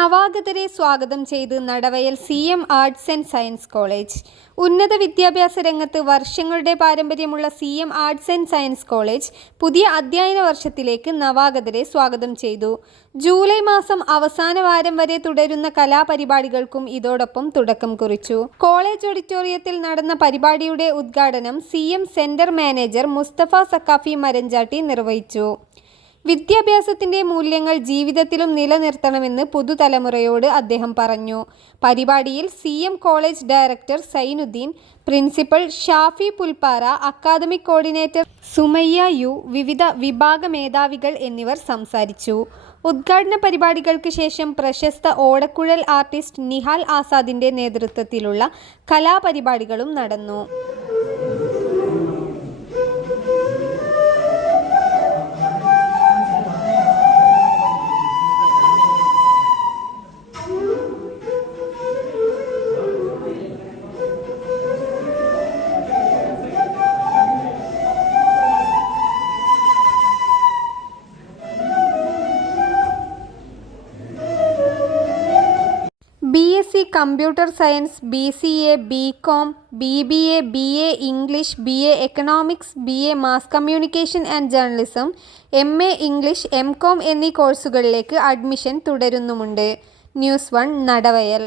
നവാഗതരെ സ്വാഗതം ചെയ്ത് Nadavayal C M arts and science college. ഉന്നത വിദ്യാഭ്യാസ രംഗത്ത് വർഷങ്ങളുടെ പാരമ്പര്യമുള്ള C M arts and science college പുതിയ അധ്യയന വർഷത്തിലേക്ക് നവാഗതരെ സ്വാഗതം ചെയ്തു. ജൂലൈ മാസം അവസാന വാരം വരെ തുടരുന്ന കലാപരിപാടികൾക്കും ഇതോടൊപ്പം തുടക്കം കുറിച്ചു. കോളേജ് ഓഡിറ്റോറിയത്തിൽ നടന്ന പരിപാടിയുടെ ഉദ്ഘാടനം C M centre manager Mustafa Sakhafi Maranchatti നിർവഹിച്ചു. വിദ്യാഭ്യാസത്തിന്റെ മൂല്യങ്ങൾ ജീവിതത്തിലും നിലനിർത്തണമെന്ന് പുതുതലമുറയോട് അദ്ദേഹം പറഞ്ഞു. പരിപാടിയിൽ C M college director Zainuddin principal Shafi Pulpara academic coordinator Sumayya U വിവിധ വിഭാഗ മേധാവികൾ എന്നിവർ സംസാരിച്ചു. ഉദ്ഘാടന പരിപാടികൾക്ക് ശേഷം പ്രശസ്ത ഓടക്കുഴൽ ആർട്ടിസ്റ്റ് നിഹാൽ ആസാദിന്റെ നേതൃത്വത്തിലുള്ള കലാപരിപാടികളും നടന്നു. C computer science B C A B com B B A B A English B A economics B A mass communication and journalism M A English M com എന്നീ കോഴ്സുകളിലേക്ക് അഡ്മിഷൻ തുടരുന്നുമുണ്ട്. News one Nadavayal.